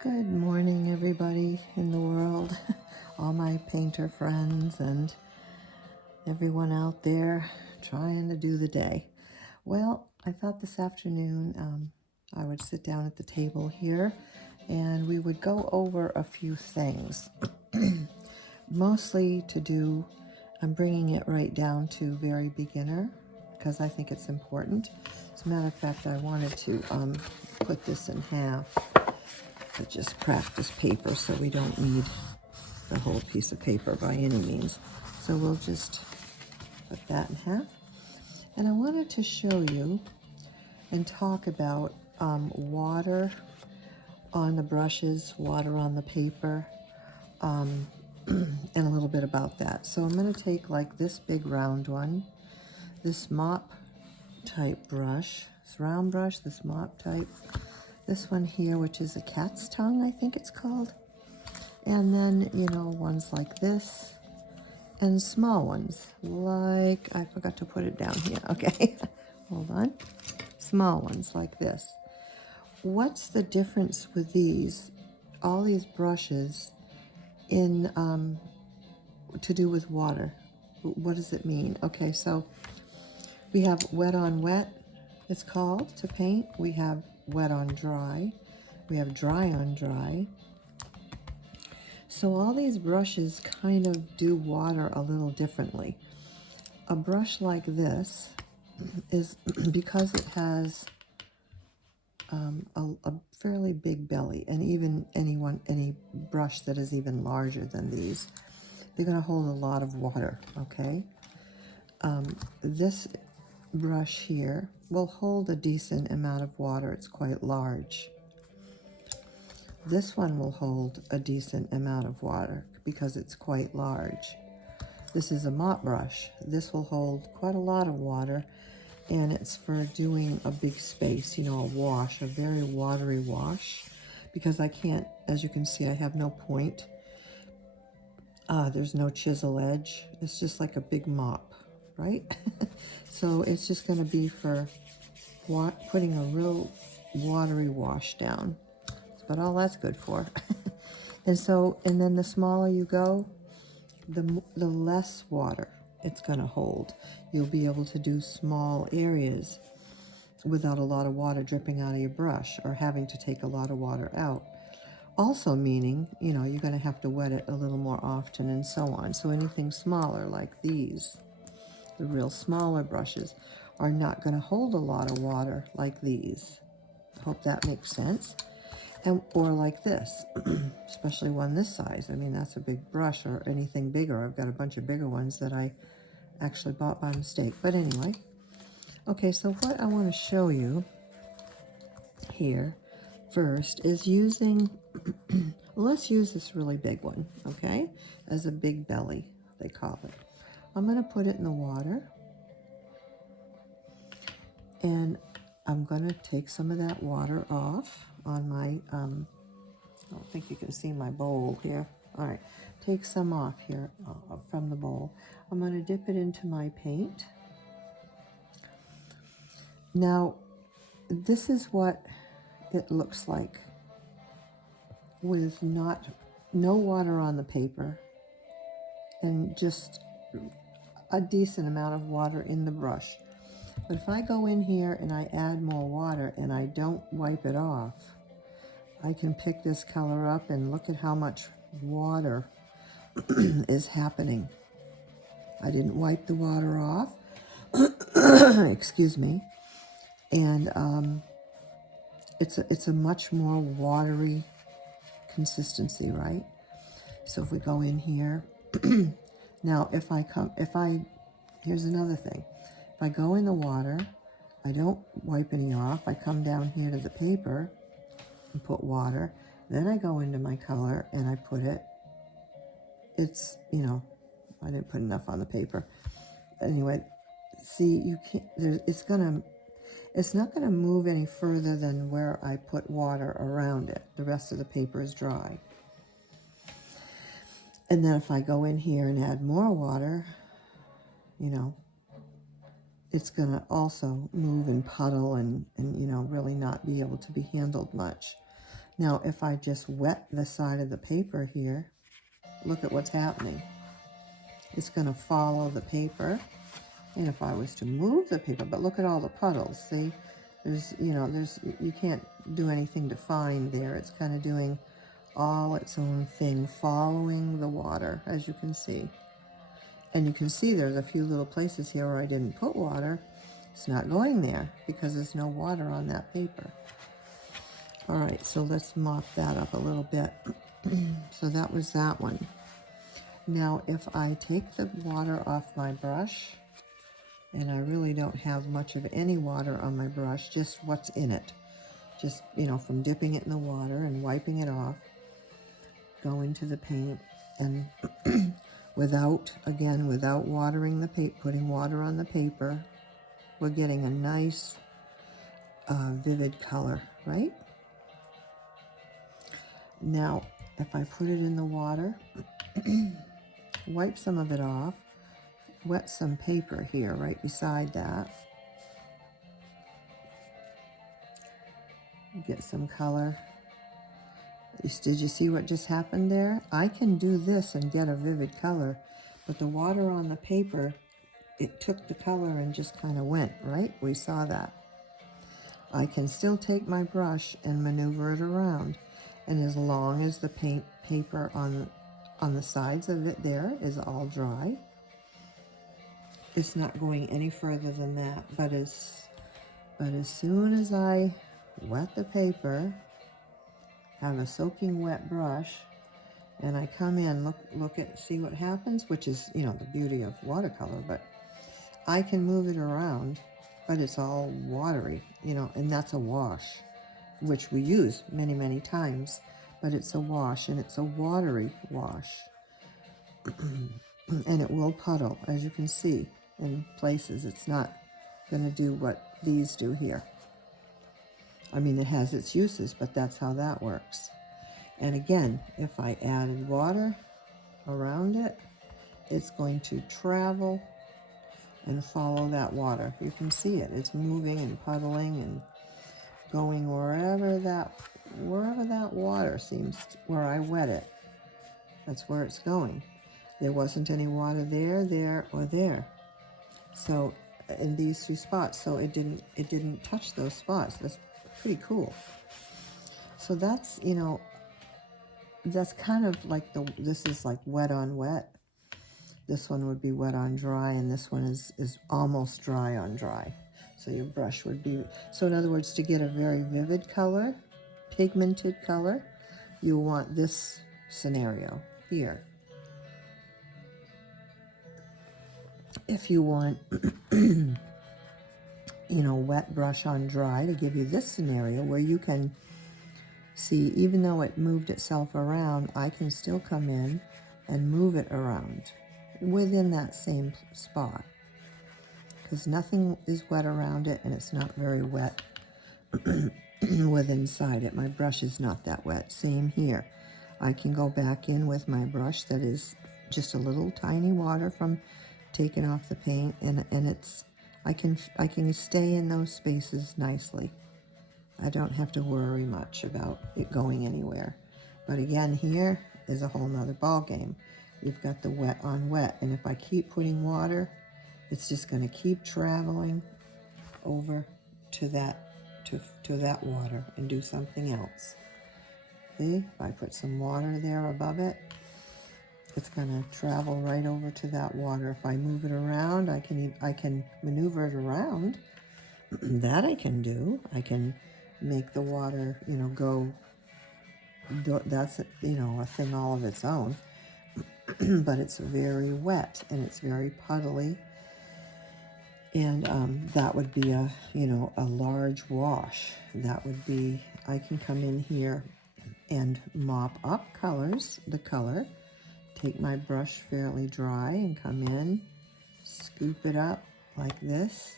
Good morning, everybody in the world, all my painter friends and everyone out there trying to do the day. Well, I thought this afternoon I would sit down at the table here and we would go over a few things. Mostly to do, I'm bringing it right down to very beginner because I think it's important. As a matter of fact, I wanted to put this in half. Just practice paper, so we don't need the whole piece of paper by any means. So we'll just put that in half. And I wanted to show you and talk about water on the brushes, water on the paper, and a little bit about that. So I'm going to take like this big round one, this mop type brush, this round brush, this mop type, this one here, which is a cat's tongue, I think it's called. And then, ones like this and small ones like, I forgot to put it down here. Okay, hold on. Small ones like this. What's the difference with these, all these brushes in, to do with water? What does it mean? Okay, so we have wet on wet, it's called, to paint. We have wet on dry. We have dry on dry. So all these brushes kind of do water a little differently. A brush like this is, because it has a fairly big belly, and even any brush that is even larger than these, they're going to hold a lot of water, okay? This brush here will hold a decent amount of water. It's quite large. This one will hold a decent amount of water because it's quite large. This is a mop brush. This will hold quite a lot of water, and it's for doing a big space, a wash, a very watery wash, because I can't, as you can see, I have no point. There's no chisel edge. It's just like a big mop, right? So it's just going to be for putting a real watery wash down. But all that's good for. And then the smaller you go, the less water it's going to hold. You'll be able to do small areas without a lot of water dripping out of your brush or having to take a lot of water out. Also meaning, you're going to have to wet it a little more often and so on. So anything smaller like these, the real smaller brushes, are not going to hold a lot of water like these. Hope that makes sense. Or like this, especially one this size. I mean, that's a big brush, or anything bigger. I've got a bunch of bigger ones that I actually bought by mistake. But anyway, okay, so what I want to show you here first is using, well, let's use this really big one, okay, as a big belly, they call it. I'm going to put it in the water, and I'm going to take some of that water off on my, I don't think you can see my bowl here. All right, take some off here from the bowl. I'm going to dip it into my paint. Now, this is what it looks like with no water on the paper and just a decent amount of water in the brush. But if I go in here and I add more water and I don't wipe it off, I can pick this color up and look at how much water is happening. I didn't wipe the water off, excuse me, and it's a much more watery consistency, right? So if we go in here, now here's another thing. If I go in the water, I don't wipe any off. I come down here to the paper and put water. Then I go into my color and I put it. It's, I didn't put enough on the paper. Anyway, see, you can't, it's not gonna move any further than where I put water around it. The rest of the paper is dry. And then if I go in here and add more water, it's gonna also move and puddle and really not be able to be handled much. Now, if I just wet the side of the paper here, look at what's happening. It's going to follow the paper. And if I was to move the paper, but look at all the puddles. See, you can't do anything defined there. It's kind of doing all its own thing, following the water, as you can see. And you can see there's a few little places here where I didn't put water. It's not going there because there's no water on that paper. All right, so let's mop that up a little bit. So that was that one. Now, if I take the water off my brush, and I really don't have much of any water on my brush, just what's in it. Just, from dipping it in the water and wiping it off, go into the paint, and without watering the paper, putting water on the paper, we're getting a nice, vivid color, right? Now, if I put it in the water, wipe some of it off, wet some paper here right beside that, get some color. Did you see what just happened there? I can do this and get a vivid color, but the water on the paper, it took the color and just kind of went, right? We saw that. I can still take my brush and maneuver it around, and as long as the paper on the sides of it there is all dry, it's not going any further than that. But as soon as I wet the paper, have a soaking wet brush, and I come in, see what happens, which is, the beauty of watercolor, but I can move it around, but it's all watery, and that's a wash, which we use many, many times, but it's a wash, and it's a watery wash. And it will puddle, as you can see, in places. It's not going to do what these do here. I mean, it has its uses, but that's how that works. And again, if I added water around it, it's going to travel and follow that water. You can see it. It's moving and puddling and going wherever that water where I wet it. That's where it's going. There wasn't any water there, or there. So in these 3 spots, so it didn't touch those spots. That's pretty cool. So that's, that's kind of like this is like wet on wet. This one would be wet on dry, and this one is almost dry on dry. So your brush would be, so in other words, to get a very vivid color, pigmented color, you want this scenario here. If you want, wet brush on dry to give you this scenario where you can see, even though it moved itself around, I can still come in and move it around within that same spot, because nothing is wet around it, and it's not very wet with inside it. My brush is not that wet. Same here. I can go back in with my brush that is just a little tiny water from taking off the paint, and it's I can stay in those spaces nicely. I don't have to worry much about it going anywhere. But again, here is a whole nother ball game. You've got the wet on wet, and if I keep putting water, it's just going to keep traveling over to that water and do something else. See, if I put some water there above it, it's going to travel right over to that water. If I move it around, I can maneuver it around. That I can do. I can make the water, go. That's, a thing all of its own. But it's very wet and it's very puddly. And that would be a large wash. That would be, I can come in here and mop up the color, take my brush fairly dry and come in, scoop it up like this,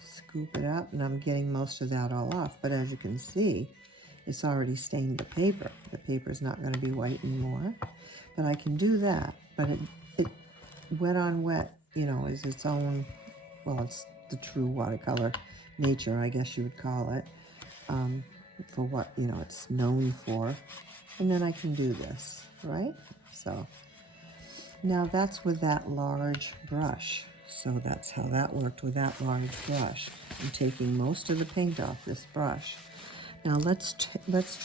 scoop it up, and I'm getting most of that all off. But as you can see, it's already stained the paper. The paper's not going to be white anymore. But I can do that. But it wet on wet, is its own, well, it's the true watercolor nature, I guess you would call it. for what, you know, it's known for. And then I can do this, right? So now that's with that large brush. So that's how that worked with that large brush. I'm taking most of the paint off this brush. Now let's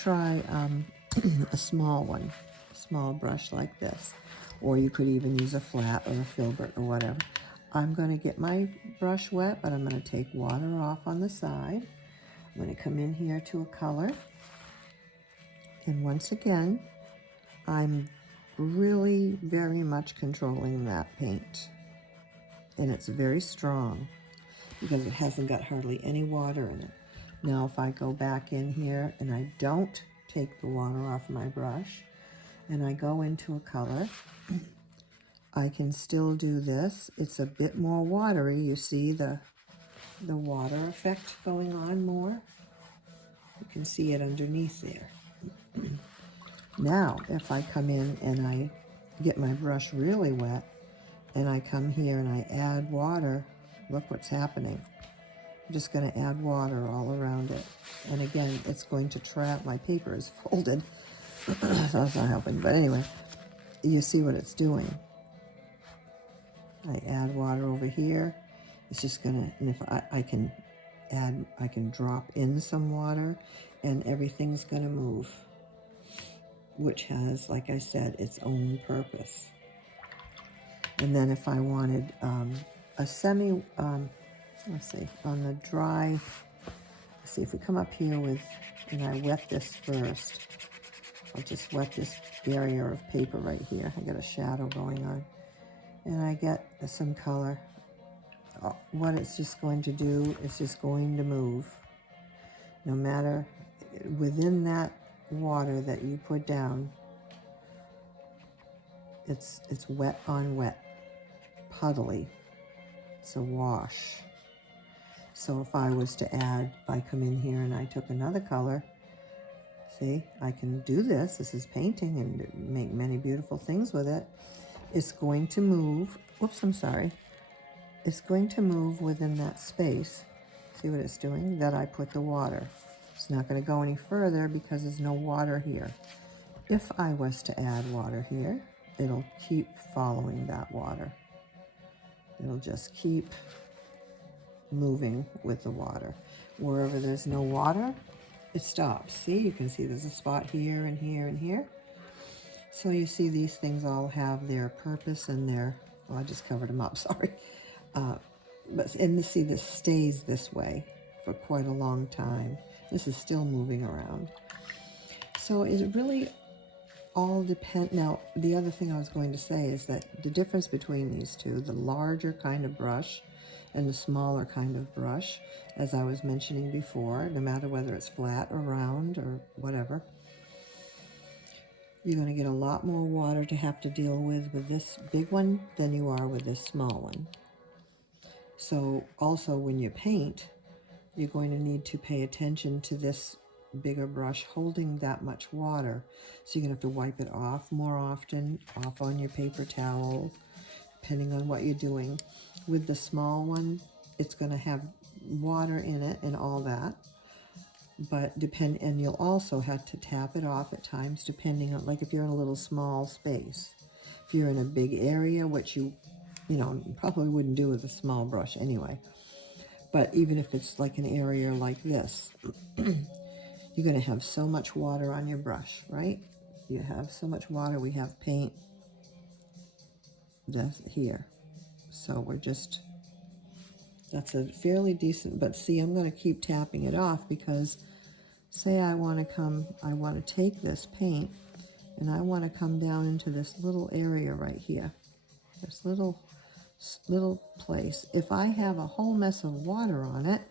try a small one, a small brush like this. Or you could even use a flat or a filbert or whatever. I'm going to get my brush wet, but I'm going to take water off on the side. I'm going to come in here to a color. And once again, I'm really very much controlling that paint. And it's very strong because it hasn't got hardly any water in it. Now if I go back in here and I don't take the water off my brush and I go into a color, I can still do this. It's a bit more watery. You see the water effect going on more. You can see it underneath there. Now, if I come in and I get my brush really wet and I come here and I add water, look what's happening. I'm just going to add water all around it. And again, it's going to trap. My paper is folded, so that's not helping. But anyway, you see what it's doing. I add water over here. It's just going to, and if I can add, I can drop in some water and everything's going to move, which has, like I said, its own purpose. And then if I wanted a semi, let's see, on the dry, let's see if we come up here with, and I wet this first. I'll just wet this area of paper right here. I got a shadow going on. And I get some color. What it's just going to do is just going to move. No matter, within that water that you put down, it's wet on wet, puddly. It's a wash. So if I was to add, if I come in here and I took another color, see, I can do this. This is painting and make many beautiful things with it. It's going to move. Whoops, I'm sorry. It's going to move within that space. See what it's doing? That I put the water. It's not going to go any further because there's no water here. If I was to add water here, it'll keep following that water. It'll just keep moving with the water. Wherever there's no water, it stops. See, you can see there's a spot here and here and here. So you see these things all have their purpose and their, well, I just covered them up, sorry. And you see this stays this way for quite a long time. This is still moving around. So it really all depends. Now, the other thing I was going to say is that the difference between these two, the larger kind of brush and the smaller kind of brush, as I was mentioning before, no matter whether it's flat or round or whatever, you're going to get a lot more water to have to deal with this big one than you are with this small one. So also when you paint, you're going to need to pay attention to this bigger brush holding that much water. So you're going to have to wipe it off more often, off on your paper towel, depending on what you're doing. With the small one, it's going to have water in it and all that. But and you'll also have to tap it off at times depending on, like if you're in a little small space. If you're in a big area, which you probably wouldn't do with a small brush anyway. But even if it's like an area like this, you're going to have so much water on your brush, right? You have so much water. We have paint here. So we're just, that's a fairly decent, but see, I'm going to keep tapping it off because say I want to take this paint and I want to come down into this little area right here, this little place. If I have a whole mess of water on it,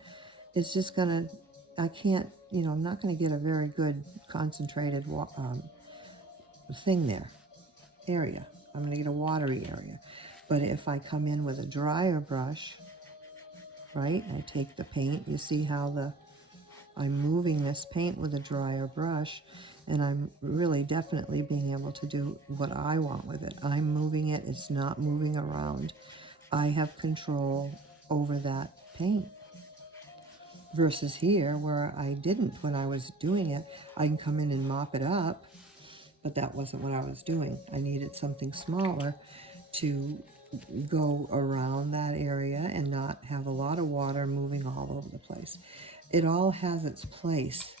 it's just gonna, I can't, I'm not gonna get a very good concentrated thing there, area. I'm gonna get a watery area. But if I come in with a drier brush, right, I take the paint, you see how I'm moving this paint with a drier brush, and I'm really definitely being able to do what I want with it. I'm moving it, it's not moving around. I have control over that paint. Versus here, where I didn't when I was doing it. I can come in and mop it up, but that wasn't what I was doing. I needed something smaller to go around that area and not have a lot of water moving all over the place. It all has its place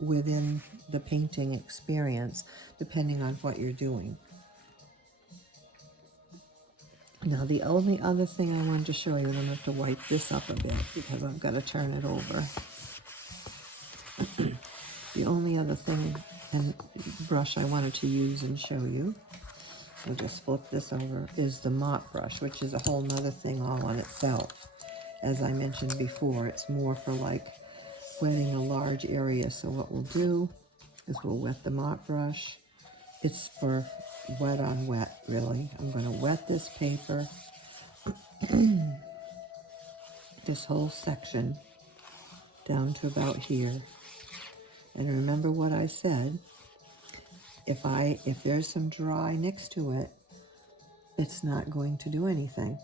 within the painting experience, depending on what you're doing. Now, the only other thing I wanted to show you, and I'm going to have to wipe this up a bit because I've got to turn it over. The only other thing and brush I wanted to use and show you, I'll just flip this over, is the mop brush, which is a whole nother thing all on itself. As I mentioned before, it's more for like wetting a large area. So what we'll do is we'll wet the mop brush. It's for wet on wet, really. I'm going to wet this paper, this whole section, down to about here. And remember what I said, if there's some dry next to it, it's not going to do anything.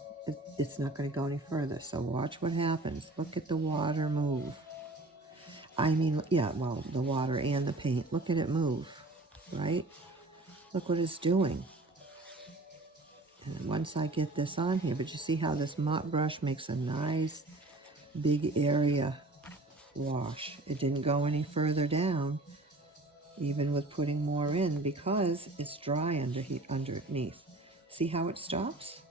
It's not going to go any further. So watch what happens. Look at the water move. I mean, yeah, well, the water and the paint. Look at it move, right? Look what it's doing. And once I get this on here, but you see how this mop brush makes a nice big area wash. It didn't go any further down, even with putting more in, because it's dry underneath. See how it stops?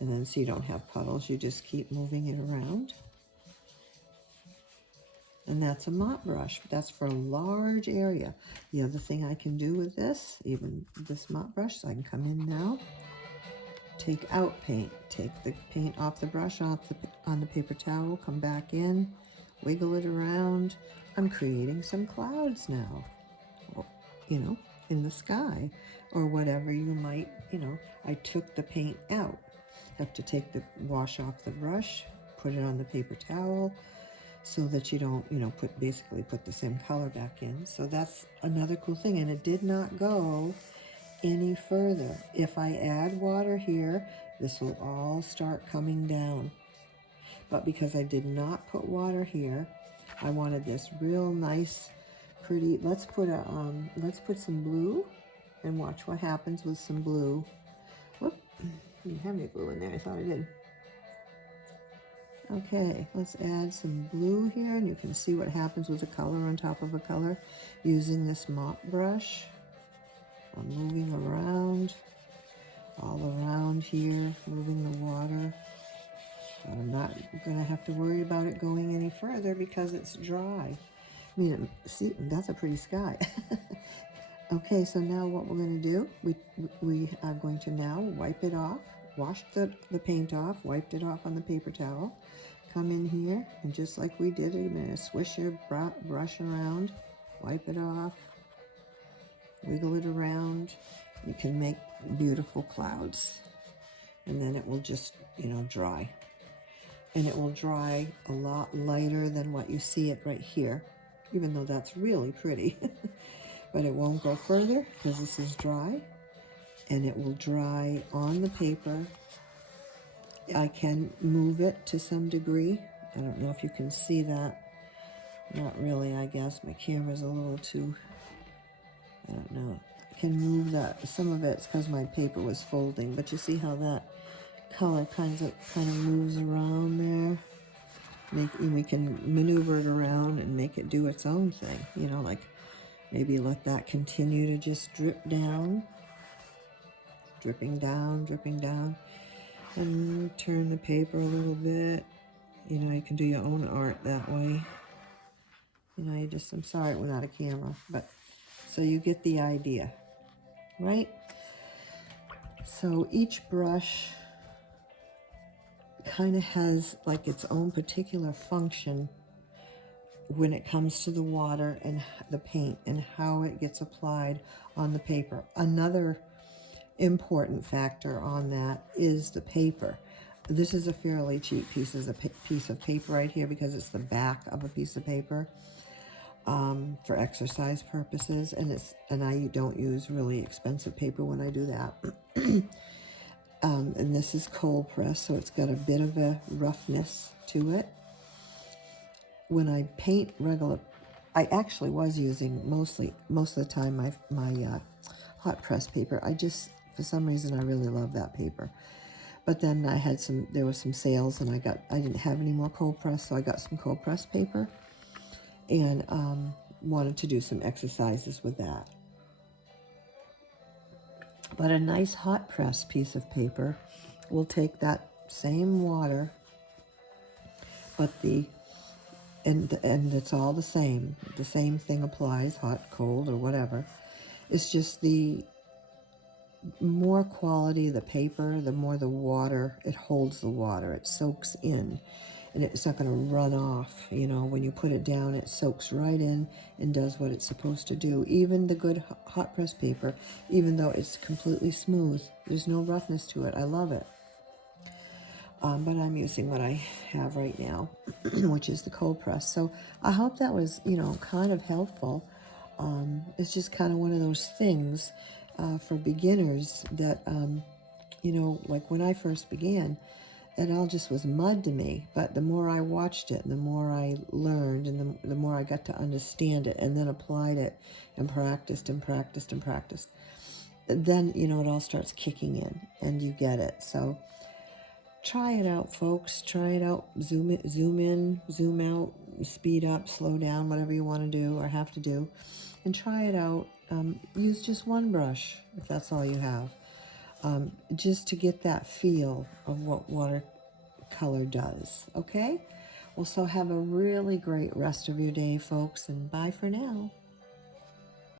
And then so you don't have puddles, you just keep moving it around. And that's a mop brush. That's for a large area. The other thing I can do with this, even this mop brush, so I can come in now, take out paint. Take the paint off the brush, on the paper towel, come back in, wiggle it around. I'm creating some clouds now, you know, in the sky, or whatever you might, you know. I took the paint out. Have to take the wash off the brush, put it on the paper towel, so that you don't, you know, basically put the same color back in. So that's another cool thing, and it did not go any further. If I add water here, this will all start coming down. But because I did not put water here, I wanted this real nice, pretty. Let's put some blue, and watch what happens with some blue. Whoop! I didn't have any blue in there. I thought I did. Okay, let's add some blue here, and you can see what happens with a color on top of a color using this mop brush. I'm moving around, all around here, moving the water. I'm not going to have to worry about it going any further because it's dry. I mean, see, that's a pretty sky. Okay, so now what we're going to do, we are going to now wipe it off, wash the paint off, wiped it off on the paper towel. Come in here, and just like we did, you're going to swish your brush around, wipe it off, wiggle it around. You can make beautiful clouds, and then it will just, you know, dry. And it will dry a lot lighter than what you see it right here, even though that's really pretty. But it won't go further because this is dry, and it will dry on the paper. I can move it to some degree. I don't know if you can see that. Not really, I guess. My camera's a little too, I don't know. I can move that. Some of it's because my paper was folding, but you see how that color kind of moves around there. We can maneuver it around and make it do its own thing. You know, like maybe let that continue to just drip down. Dripping down, dripping down. And turn the paper a little bit. You know, you can do your own art that way. You know, I'm sorry without a camera, but so you get the idea, right? So each brush kind of has like its own particular function when it comes to the water and the paint and how it gets applied on the paper. Another important factor on that is the paper. This is a fairly cheap piece of paper right here because it's the back of a piece of paper for exercise purposes, and I don't use really expensive paper when I do that. And this is cold press, so it's got a bit of a roughness to it. when I paint regular, I actually was using most of the time my hot press paper. I just, for some reason, I really love that paper. But then there were some sales, and I didn't have any more cold press, so I got some cold press paper, and wanted to do some exercises with that. But a nice hot press piece of paper will take that same water, but and it's all the same. The same thing applies, hot, cold, or whatever. It's just the more quality the paper, the more the water, it holds the water. It soaks in, and it's not going to run off. You know, when you put it down, it soaks right in and does what it's supposed to do. Even the good hot press paper, even though it's completely smooth, there's no roughness to it. I love it. But I'm using what I have right now, which is the cold press. So I hope that was, kind of helpful. It's just kind of one of those things for beginners that, like when I first began, it all just was mud to me. But the more I watched it, and the more I learned, and the more I got to understand it, and then applied it, and practiced and practiced and practiced, then, it all starts kicking in, and you get it. So try it out, folks. Try it out. Zoom in, zoom out, speed up, slow down, whatever you want to do or have to do. And try it out. Use just one brush, if that's all you have, just to get that feel of what watercolor does, okay? Well, so have a really great rest of your day, folks, and bye for now.